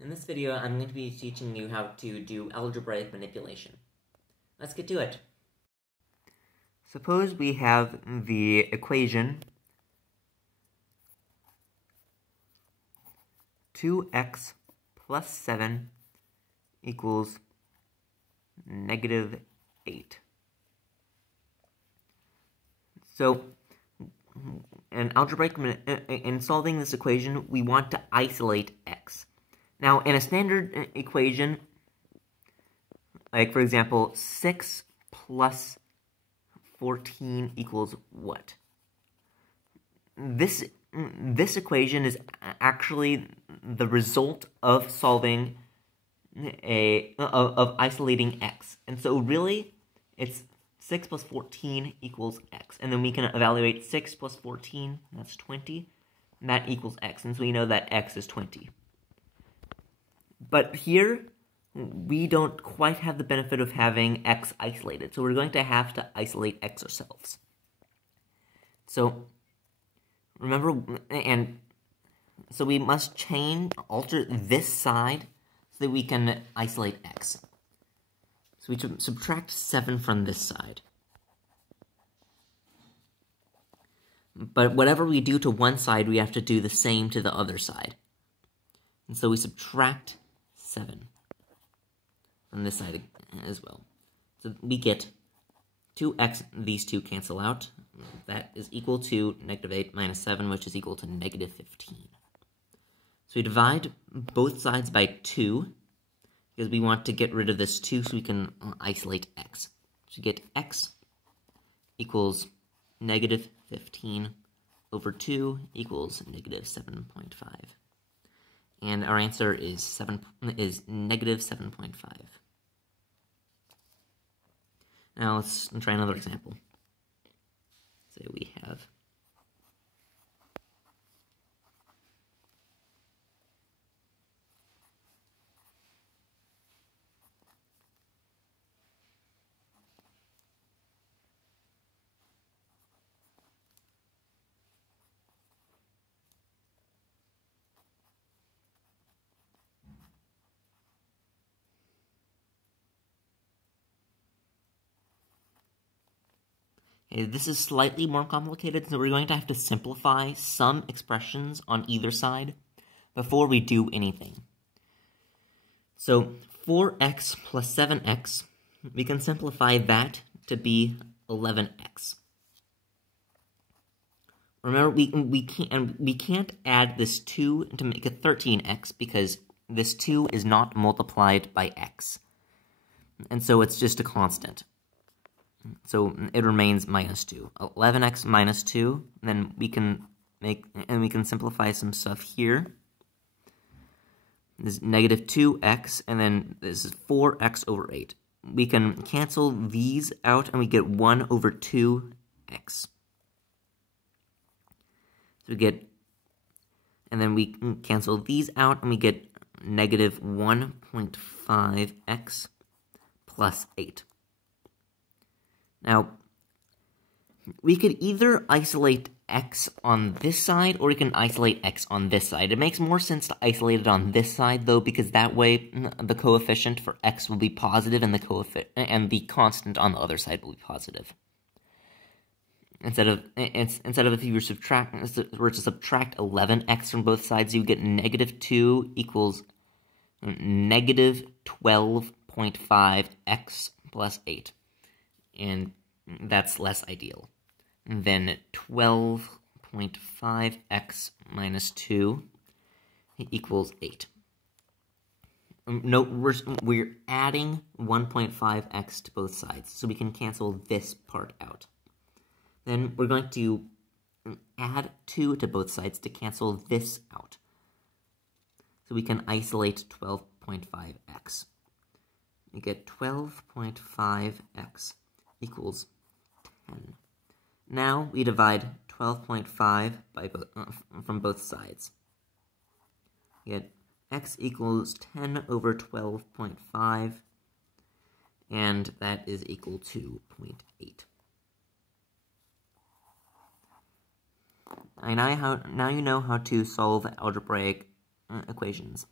In this video, I'm going to be teaching you how to do algebraic manipulation. Let's get to it. Suppose we have the equation 2x plus 7 equals -8. So, in solving this equation, we want to isolate x. Now, in a standard equation, like for example, 6 plus 14 equals what? This equation is actually the result of solving of isolating x. And so really, it's 6 plus 14 equals x. And then we can evaluate 6 plus 14, that's 20, and that equals x. And so we know that x is 20. But here, we don't quite have the benefit of having x isolated, so we're going to have to isolate x ourselves. So, remember, and so we must alter this side so that we can isolate x. So we subtract 7 from this side. But whatever we do to one side, we have to do the same to the other side. And so we subtract 7 from this side as well. So we get 2x, these two cancel out. That is equal to -8 minus 7, which is equal to -15. So we divide both sides by 2, because we want to get rid of this 2 so we can isolate x. So we get x equals -15 over 2 equals -7.5. And our answer is -7.5. Now let's try another example. Say we have this is slightly more complicated, so we're going to have to simplify some expressions on either side before we do anything. So 4x plus 7x, we can simplify that to be 11x. Remember, we can't add this 2 to make it 13x because this 2 is not multiplied by x. And so it's just a constant. So it remains -2. 11x minus 2, then we can simplify some stuff here. This is -2x, and then this is 4x over 8. We can cancel these out, and we get 1 over 2x. So we get, and then we cancel these out, and we get -1.5x plus 8. Now, we could either isolate x on this side, or we can isolate x on this side. It makes more sense to isolate it on this side, though, because that way the coefficient for x will be positive, and the constant on the other side will be positive. Instead of if you were to subtract 11x from both sides, you get -2 equals -12.5x plus 8. And that's less ideal than 12.5x minus 2 equals 8. Note, we're adding 1.5x to both sides, so we can cancel this part out. Then we're going to add 2 to both sides to cancel this out. So we can isolate 12.5x. We get 12.5x equals 10. Now we divide 12.5 from both sides. We get x equals 10 over 12.5, and that is equal to 0.8. Now you know how to solve algebraic equations.